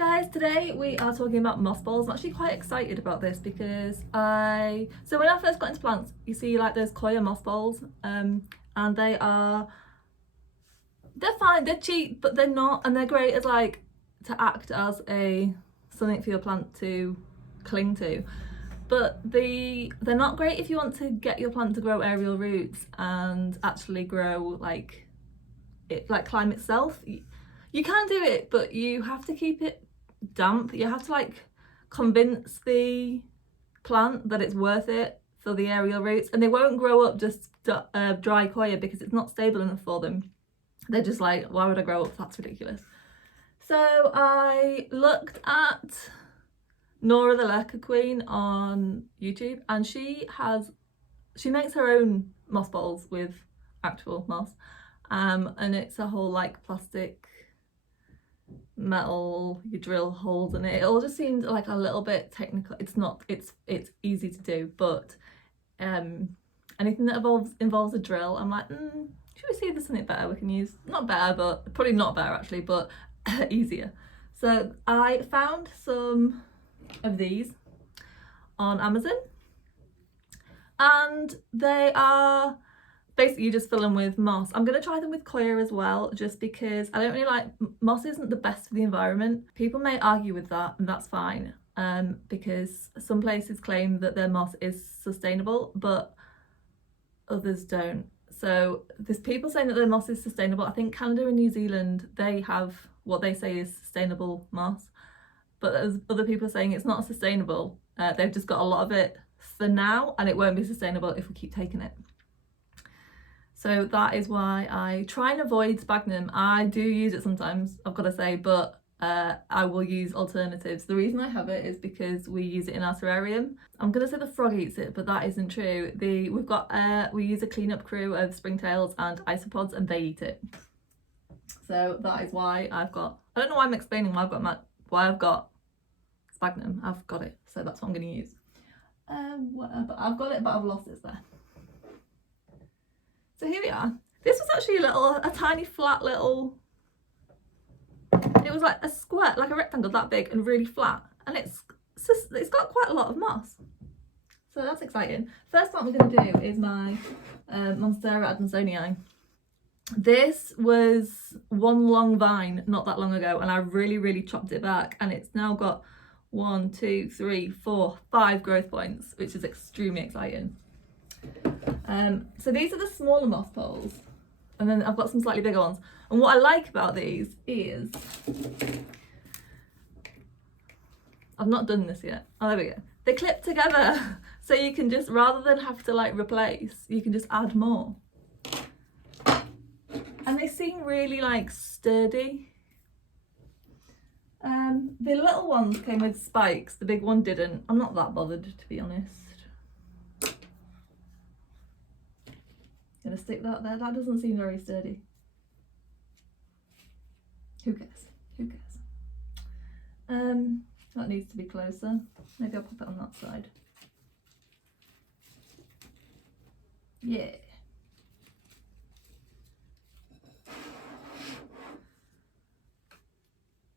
guys, today we are talking about moss balls. I'm actually quite excited about this because when I first got into plants, you see like those coir moss balls, and they're fine, they're cheap, but they're not, and they're great as like to act as something for your plant to cling to. But they're not great if you want to get your plant to grow aerial roots and actually grow like climb itself. You can do it, but you have to keep it damp. You have to like convince the plant that it's worth it for the aerial roots, and they won't grow up just dry coir because it's not stable enough for them. They're just like, why would I grow up? That's ridiculous. So I looked at Nora the Lurker Queen on YouTube, and she makes her own moss balls with actual moss, and it's a whole like plastic metal, you drill holes in it. It all just seemed like a little bit technical. It's not, it's easy to do, but anything that involves a drill, I'm like, should we see if there's something better we can use? Not better, but probably not better actually, but easier. So I found some of these on Amazon, and they are basically, you just fill them with moss. I'm going to try them with coir as well, just because I don't really like, moss isn't the best for the environment. People may argue with that, and that's fine, because some places claim that their moss is sustainable, but others don't. So there's people saying that their moss is sustainable. I think Canada and New Zealand, they have what they say is sustainable moss, but there's other people saying it's not sustainable. They've just got a lot of it for now, and it won't be sustainable if we keep taking it. So that is why I try and avoid sphagnum. I do use it sometimes, I've got to say, but I will use alternatives. The reason I have it is because we use it in our terrarium. I'm going to say the frog eats it, but that isn't true. We use a cleanup crew of springtails and isopods, and they eat it. So that is why I've got, I don't know why I'm explaining why I've got sphagnum. I've got it, so that's what I'm going to use. But I've got it, but I've lost it there. So here we are. This was actually a tiny flat little, it was like a square, like a rectangle that big and really flat, and it's got quite a lot of moss. So that's exciting. First what I'm going to do is my Monstera adansonii. This was one long vine not that long ago, and I really chopped it back, and it's now got 1, 2, 3, 4, 5 growth points, which is extremely exciting. So these are the smaller moss poles, and then I've got some slightly bigger ones. And what I like about these is, I've not done this yet. Oh, there we go. They clip together, so you can just, rather than have to like replace, you can just add more. And they seem really like sturdy. The little ones came with spikes, the big one didn't. I'm not that bothered, to be honest. Gonna stick that there. That doesn't seem very sturdy. Who cares? Who cares? That needs to be closer. Maybe I'll pop it on that side. Yeah.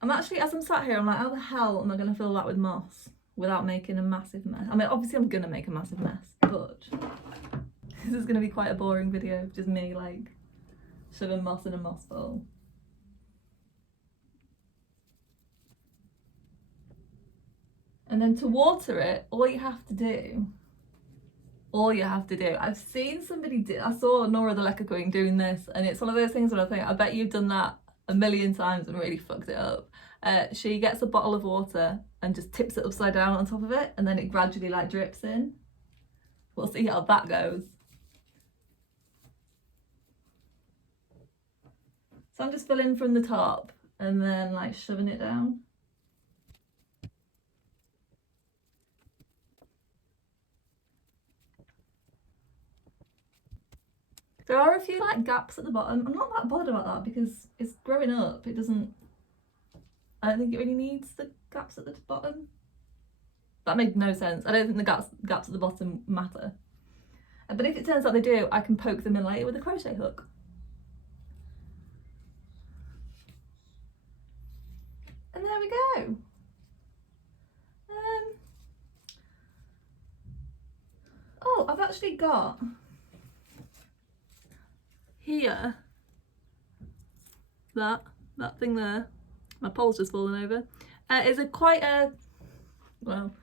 I'm actually, as I'm sat here, I'm like, how the hell am I gonna fill that with moss without making a massive mess? I mean, obviously I'm gonna make a massive mess, but this is going to be quite a boring video, just me like shoving moss in a moss bowl. And then to water it, all you have to do, I've seen somebody I saw Nora the Lurker Queen doing this, and it's one of those things where I think, I bet you've done that a million times and really fucked it up. She gets a bottle of water and just tips it upside down on top of it, and then it gradually like drips in. We'll see how that goes. So I'm just filling from the top and then like shoving it down. There are a few like gaps at the bottom. I'm not that bothered about that because it's growing up. I don't think it really needs the gaps at the bottom. That made no sense. I don't think the gaps at the bottom matter. But if it turns out they do, I can poke them in later with a crochet hook. And there we go. Oh, I've actually got here, that thing there, my pole's just fallen over, is well,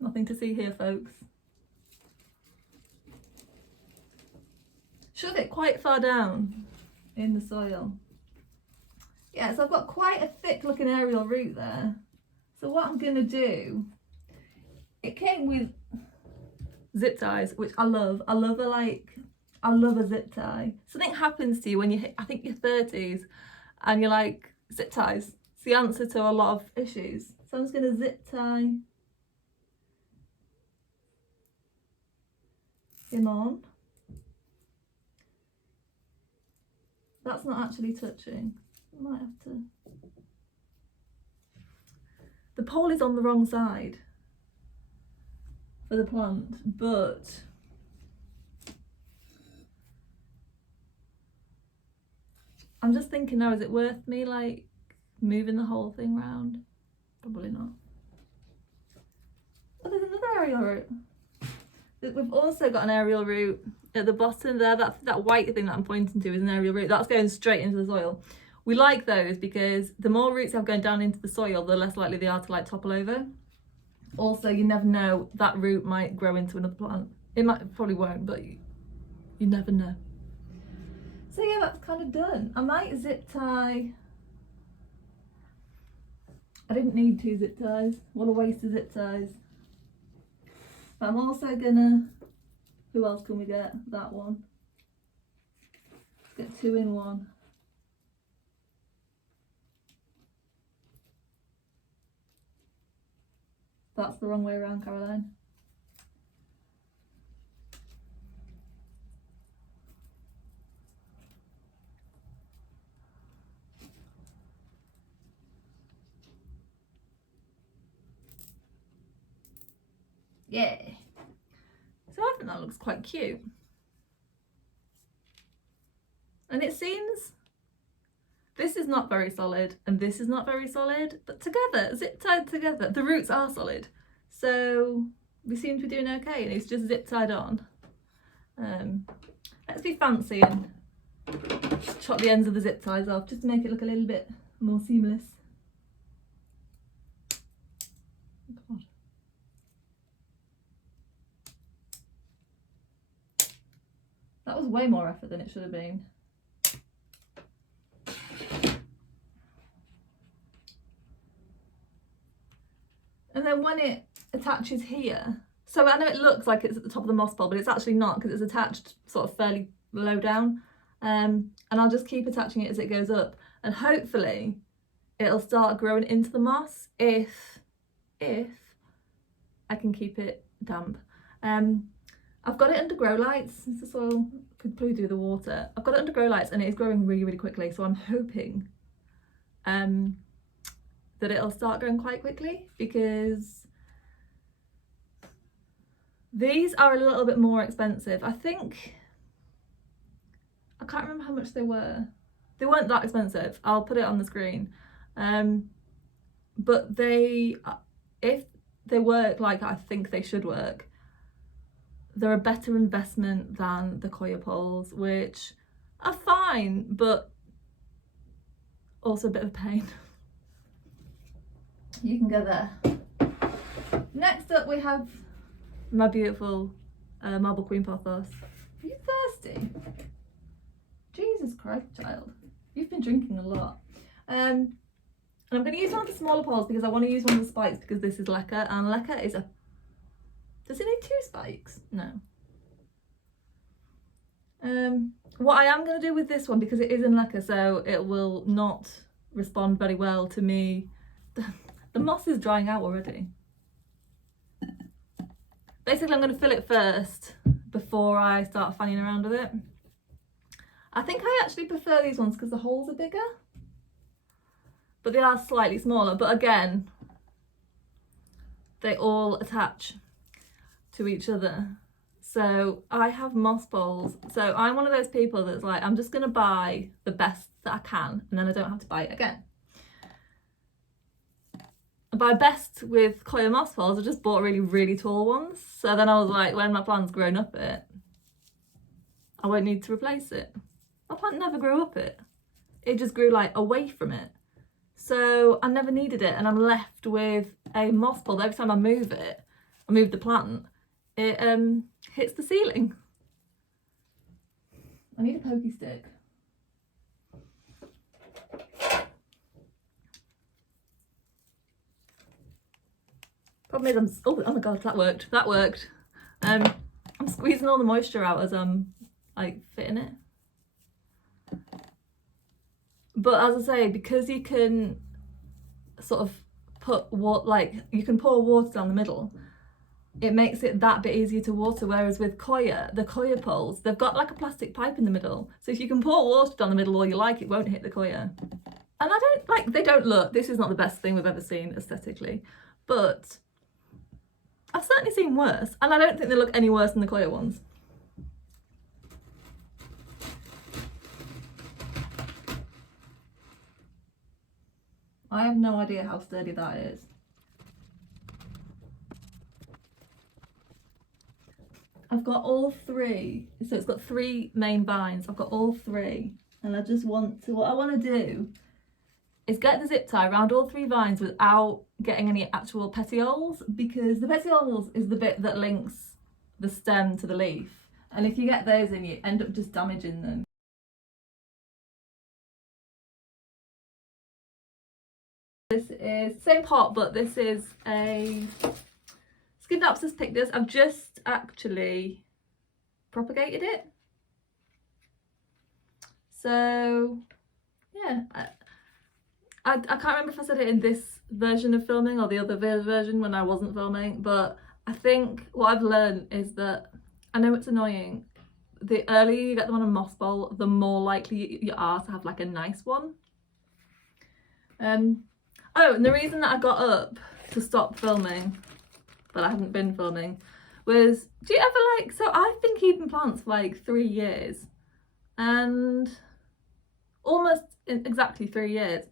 nothing to see here, folks. Shove it quite far down in the soil. Yeah, so I've got quite a thick looking aerial root there. So what I'm gonna do, it came with zip ties, which I love. I love a zip tie. Something happens to you when you hit, I think, your 30s, and you're like, zip ties. It's the answer to a lot of issues. So I'm just gonna zip tie him on. That's not actually touching. I might have to. The pole is on the wrong side for the plant, but I'm just thinking now, is it worth me like moving the whole thing round? Probably not. Oh, there's another aerial root. We've also got an aerial root at the bottom there. That white thing that I'm pointing to is an aerial root. That's going straight into the soil. We like those because the more roots have going down into the soil, the less likely they are to like topple over. Also, you never know, that root might grow into another plant. It probably won't, but you never know. So yeah, that's kind of done. I might zip tie. I didn't need 2 zip ties. What a waste of zip ties. But I'm also gonna, who else can we get? That one. Let's get 2 in 1. That's the wrong way around, Caroline. Yeah. So I think that looks quite cute. And it seems, this is not very solid and this is not very solid, but together, zip tied together, the roots are solid. So we seem to be doing okay, and it's just zip tied on. Let's be fancy and chop the ends of the zip ties off just to make it look a little bit more seamless. God. That was way more effort than it should have been. And then when it attaches here, so I know it looks like it's at the top of the moss pole, but it's actually not, because it's attached sort of fairly low down. And I'll just keep attaching it as it goes up, and hopefully it'll start growing into the moss if I can keep it damp. I've got it under grow lights. The soil could probably do the water. I've got it under grow lights and it is growing really, really quickly. So I'm hoping that it'll start growing quite quickly, because these are a little bit more expensive. I think, I can't remember how much they were. They weren't that expensive. I'll put it on the screen. But they, if they work like I think they should work, they're a better investment than the coir poles, which are fine, but also a bit of a pain. You can go there. Next up we have my beautiful marble queen pothos. Are you thirsty? Jesus Christ, child. You've been drinking a lot. And I'm going to use one of the smaller poles because I want to use one of the spikes, because this is leca, and leca is a... Does it need 2 spikes? No. What I am going to do with this one, because it is in leca, so it will not respond very well to me. The moss is drying out already. Basically, I'm going to fill it first before I start fanning around with it. I think I actually prefer these ones because the holes are bigger, but they are slightly smaller. But again, they all attach to each other. So I have moss poles. So I'm one of those people that's like, I'm just going to buy the best that I can, and then I don't have to buy it again. By best with coir moss poles, I just bought really, really tall ones. So then I was like, when my plant's grown up it, I won't need to replace it. My plant never grew up it. It just grew like away from it. So I never needed it, and I'm left with a moss pole. Every time I move it, I move the plant, it hits the ceiling. I need a pokey stick. Problem is oh my god, that worked. I'm squeezing all the moisture out as I'm like fitting it. But as I say, because you can sort of put what, like, you can pour water down the middle, it makes it that bit easier to water. Whereas with coir, the coir poles, they've got like a plastic pipe in the middle, so if you can pour water down the middle all you like, it won't hit the coir. And I don't like, they don't look, this is not the best thing we've ever seen aesthetically, but I've certainly seen worse, and I don't think they look any worse than the coir ones. I have no idea how sturdy that is. I've got all three, so it's got 3 main vines. I've got all 3, and I just want to, what I want to do is get the zip tie around all 3 vines without getting any actual petioles, because the petioles is the bit that links the stem to the leaf, and if you get those in, you end up just damaging them. This is same pot, but this is a Scindapsus pictus. I've just actually propagated it. So yeah, I can't remember if I said it in this version of filming or the other version when I wasn't filming, but I think what I've learned is that, I know it's annoying, the earlier you get them on a moss bowl, the more likely you are to have like a nice one. Oh, and the reason that I got up to stop filming, but I haven't been filming, was, do you ever like, so I've been keeping plants for like 3 years, and almost exactly 3 years,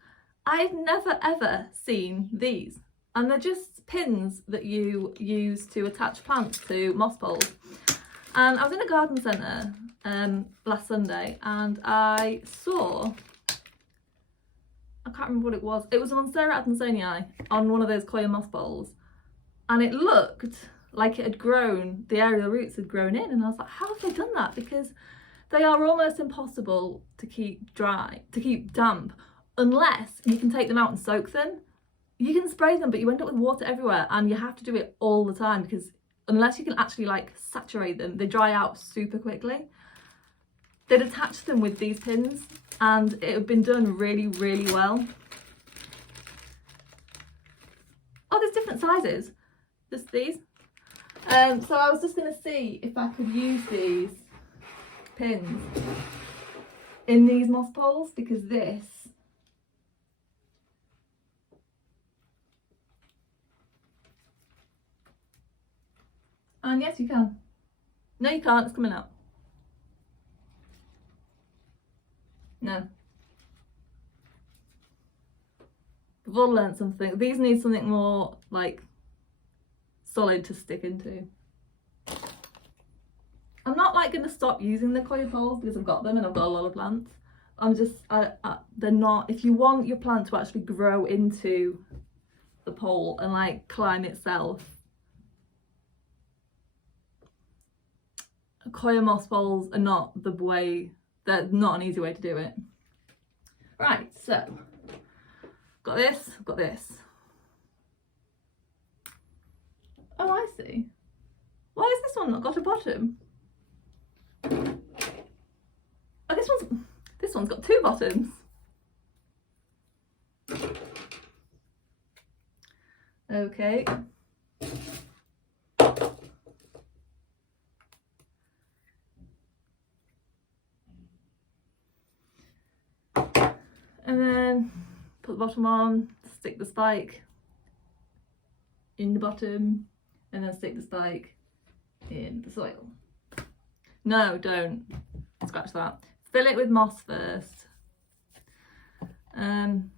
I've never ever seen these, and they're just pins that you use to attach plants to moss poles. And I was in a garden centre last Sunday, and I saw, I can't remember what it was. It was a Monstera adansonii on one of those coir moss bowls, and it looked like it had grown, the aerial roots had grown in, and I was like, how have they done that? Because they are almost impossible to keep dry, to keep damp, unless you can take them out and soak them. You can spray them, but you end up with water everywhere, and you have to do it all the time, because unless you can actually like saturate them, they dry out super quickly. They'd attach them with these pins, and it had been done really, really well. Oh, there's different sizes, just these. So I was just going to see if I could use these pins in these moss poles, because this, and yes you can. No you can't, it's coming out. No. We've all learned something. These need something more like solid to stick into. I'm not like going to stop using the coir poles because I've got them and I've got a lot of plants. I'm just, they're not, if you want your plant to actually grow into the pole and like climb itself, coir moss poles are not the way, they're not an easy way to do it. Right, so got this, I've got this. Oh, I see. Why has this one not got a bottom? Oh, this one's got 2 bottoms. Okay. And then put the bottom on, stick the spike in the bottom, and then stick the spike in the soil. No, don't scratch that. Fill it with moss first, I'm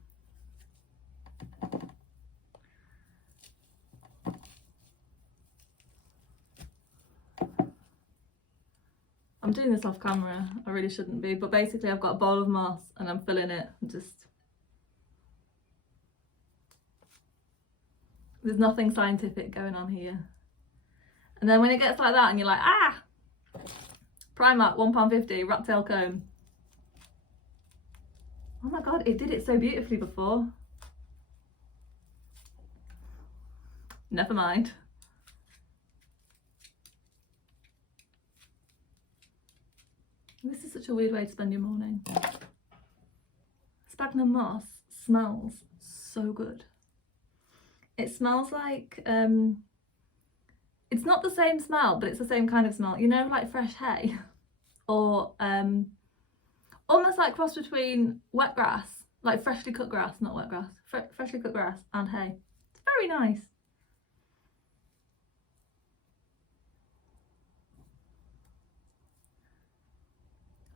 doing this off camera, I really shouldn't be, but basically I've got a bowl of moss and I'm filling it, there's nothing scientific going on here. And then when it gets like that and you're like, ah! Primark, £1.50, rat tail comb. Oh my god, it did it so beautifully before. Never mind. This is such a weird way to spend your morning. Sphagnum moss smells so good. It smells like, it's not the same smell, but it's the same kind of smell. You know, like fresh hay? Or almost like cross between wet grass, like freshly cut grass, not wet grass, freshly cut grass and hay. It's very nice.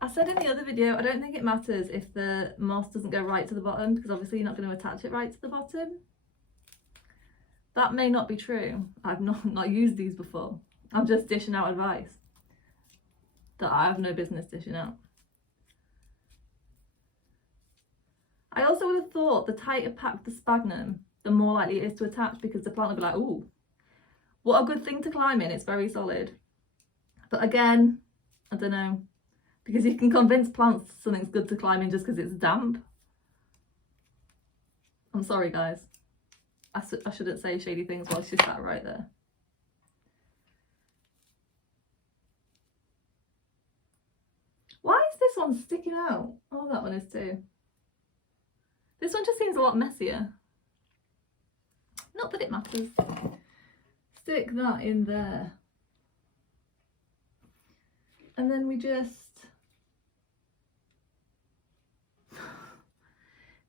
I said in the other video, I don't think it matters if the moss doesn't go right to the bottom, because obviously you're not going to attach it right to the bottom. That may not be true. I've not used these before. I'm just dishing out advice that I have no business dishing out. I also would have thought the tighter packed the sphagnum, the more likely it is to attach, because the plant will be like, ooh, what a good thing to climb in, it's very solid. But again, I don't know, because you can convince plants something's good to climb in just because it's damp. I'm sorry guys, I shouldn't say shady things while she's sat right there. Why is this one sticking out? Oh, that one is too. This one just seems a lot messier. Not that it matters. Stick that in there. And then we just...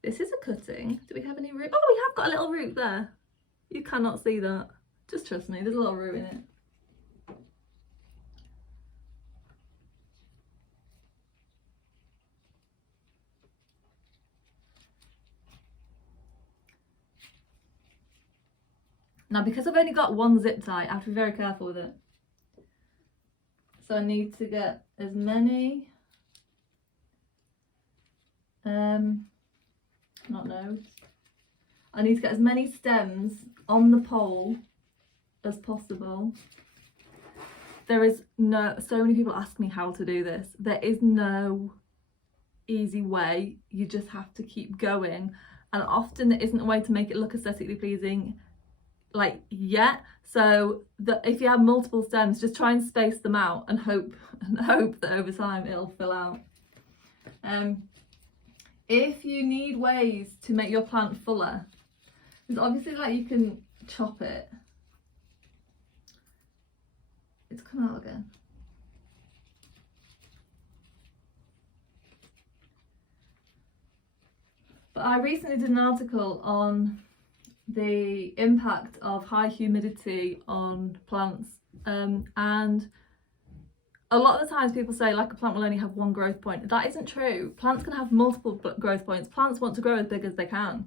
This is a cutting. Do we have any root? Oh, we have got a little root there. You cannot see that. Just trust me, there's a little root in it. Now, because I've only got one zip tie, I have to be very careful with it. So I need to get as many, not nodes. I need to get as many stems on the pole as possible. There is no, so many people ask me how to do this. There is no easy way. You just have to keep going. And often there isn't a way to make it look aesthetically pleasing like yet. So that if you have multiple stems, just try and space them out and hope that over time it'll fill out. If you need ways to make your plant fuller, there's obviously like you can chop it. It's come out again. But I recently did an article on the impact of high humidity on plants, and a lot of the times people say like a plant will only have one growth point. That isn't true. Plants can have multiple growth points. Plants want to grow as big as they can,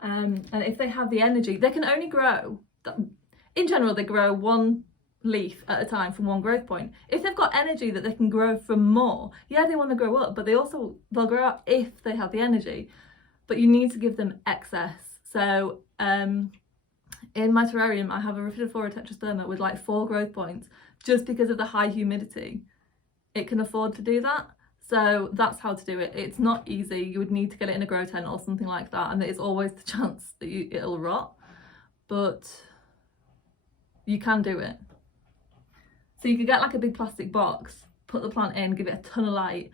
and if they have the energy, they can only grow, in general they grow one leaf at a time from one growth point. If they've got energy that they can grow from more, yeah, they want to grow up, but they'll grow up if they have the energy. But you need to give them excess. So in my terrarium I have a Rhaphidophora tetrasperma with like 4 growth points, just because of the high humidity. It can afford to do that, so that's how to do it. It's not easy. You would need to get it in a grow tent or something like that, and there is always the chance that it'll rot, but you can do it. So you could get like a big plastic box, put the plant in, give it a ton of light,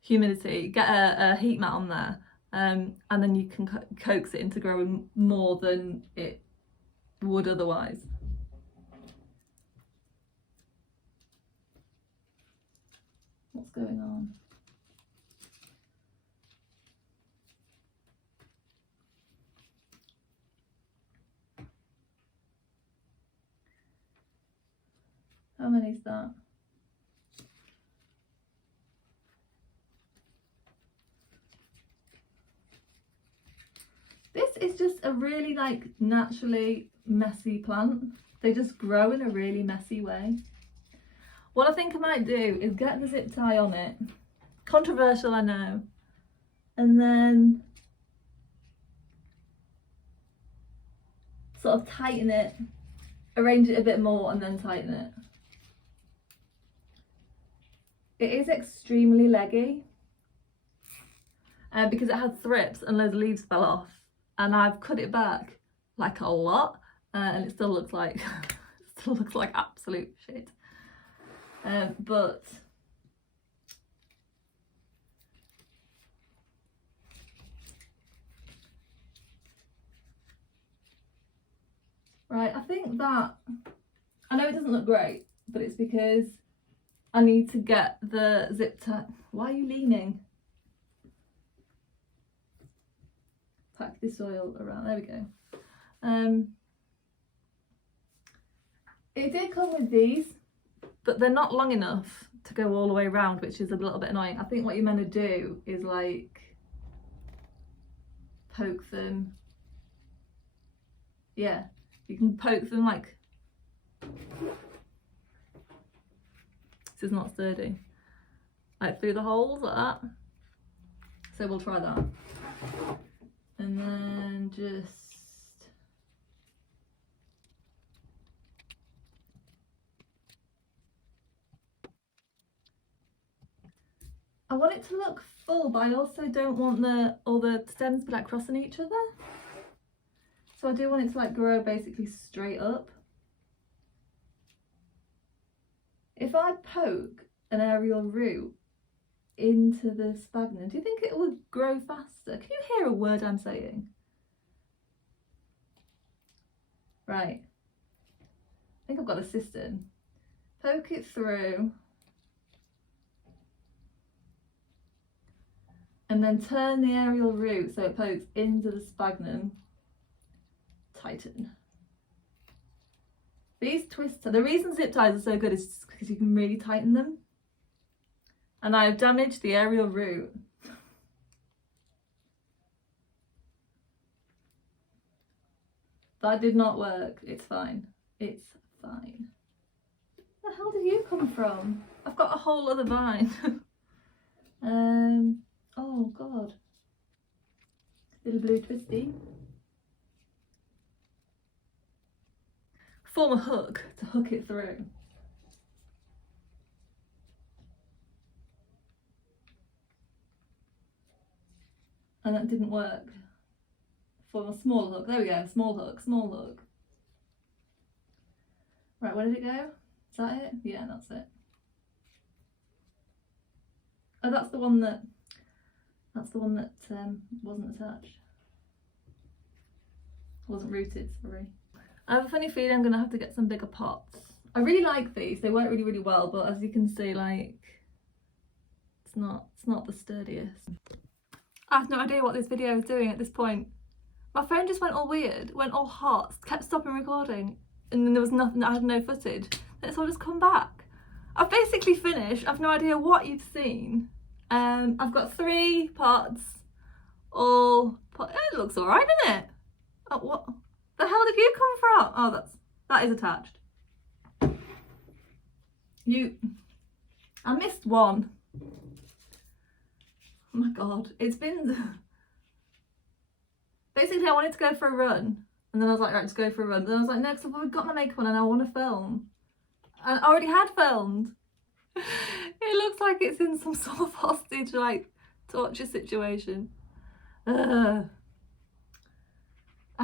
humidity, get a heat mat on there, and then you can coax it into growing more than it would otherwise. What's going on? How many is that? This is just a really like naturally messy plant. They just grow in a really messy way. What I think I might do is get the zip tie on it. Controversial, I know. And then sort of tighten it, arrange it a bit more and then tighten it. It is extremely leggy because it had thrips and loads of leaves fell off, and I've cut it back like a lot and it still looks like absolute shit. But right, I think that, I know it doesn't look great, but it's because I need to get the zip tie. Why are you leaning? Pack this oil around, there we go. It did come with these, but they're not long enough to go all the way around, which is a little bit annoying. I think what you're meant to do is like poke them. Yeah, you can poke them like, this is not sturdy, like through the holes like that. So we'll try that. And then just I want it to look full, but I also don't want all the stems to be like crossing each other. So I do want it to like grow basically straight up. If I poke an aerial root into the sphagnum, do you think it would grow faster? Can you hear a word I'm saying? Right, I think I've got a system. Poke it through and then turn the aerial root so it pokes into the sphagnum. Tighten. These twists, the reason zip ties are so good is because you can really tighten them. And I have damaged the aerial root. That did not work. It's fine. It's fine. Where the hell did you come from? I've got a whole other vine. Oh god. Little blue twisty. Form a hook to hook it through. And that didn't work. Form a small hook. There we go. Small hook, small hook. Right, where did it go? Is that it? Yeah, that's it. Oh, that's the one that wasn't attached. Wasn't rooted, sorry. I have a funny feeling I'm gonna have to get some bigger pots. I really like these, they work really, really well, but as you can see, like, it's not the sturdiest. I have no idea what this video is doing at this point. My phone just went all weird, went all hot, kept stopping recording, and then there was nothing, I had no footage. Then it's all just come back. I've basically finished, I've no idea what you've seen. I've got 3 pots, it looks alright, doesn't it? Oh, what the hell did you come from? Oh, that is attached. I missed one. Oh my god, it's been... Basically, I wanted to go for a run, and then I was like, right, just go for a run. But then I was like, no, because I've already got my makeup on and I want to film. And I already had filmed. It looks like it's in some sort of hostage, like, torture situation. I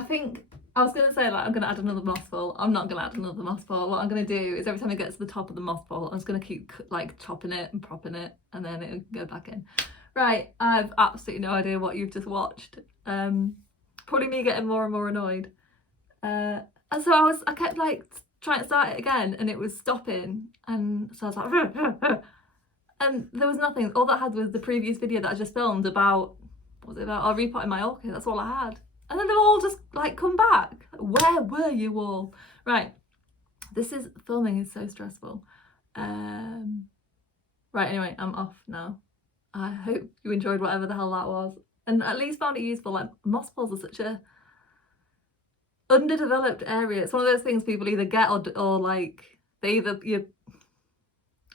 think, I was going to say, like, I'm going to add another moss ball. I'm not going to add another moss ball. What I'm going to do is every time it gets to the top of the moss ball, I'm just going to keep, like, chopping it and propping it, and then it'll go back in. Right, I have absolutely no idea what you've just watched. Probably me getting more and more annoyed. And so I kept, like, trying to start it again, and it was stopping, and so I was like, and there was nothing. All that I had was the previous video that I just filmed about, what was it about? Oh, repotting my orchid. That's all I had. And then they've all just like come back. Where were you all? Right, filming is so stressful. Right, anyway, I'm off now. I hope you enjoyed whatever the hell that was. and at least found it useful. Like, moss balls are such a underdeveloped area. It's one of those things people either get or like they either you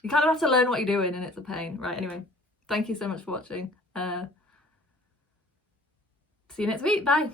kind of have to learn what you're doing, and it's a pain. Right, anyway, thank you so much for watching. See you next week. Bye.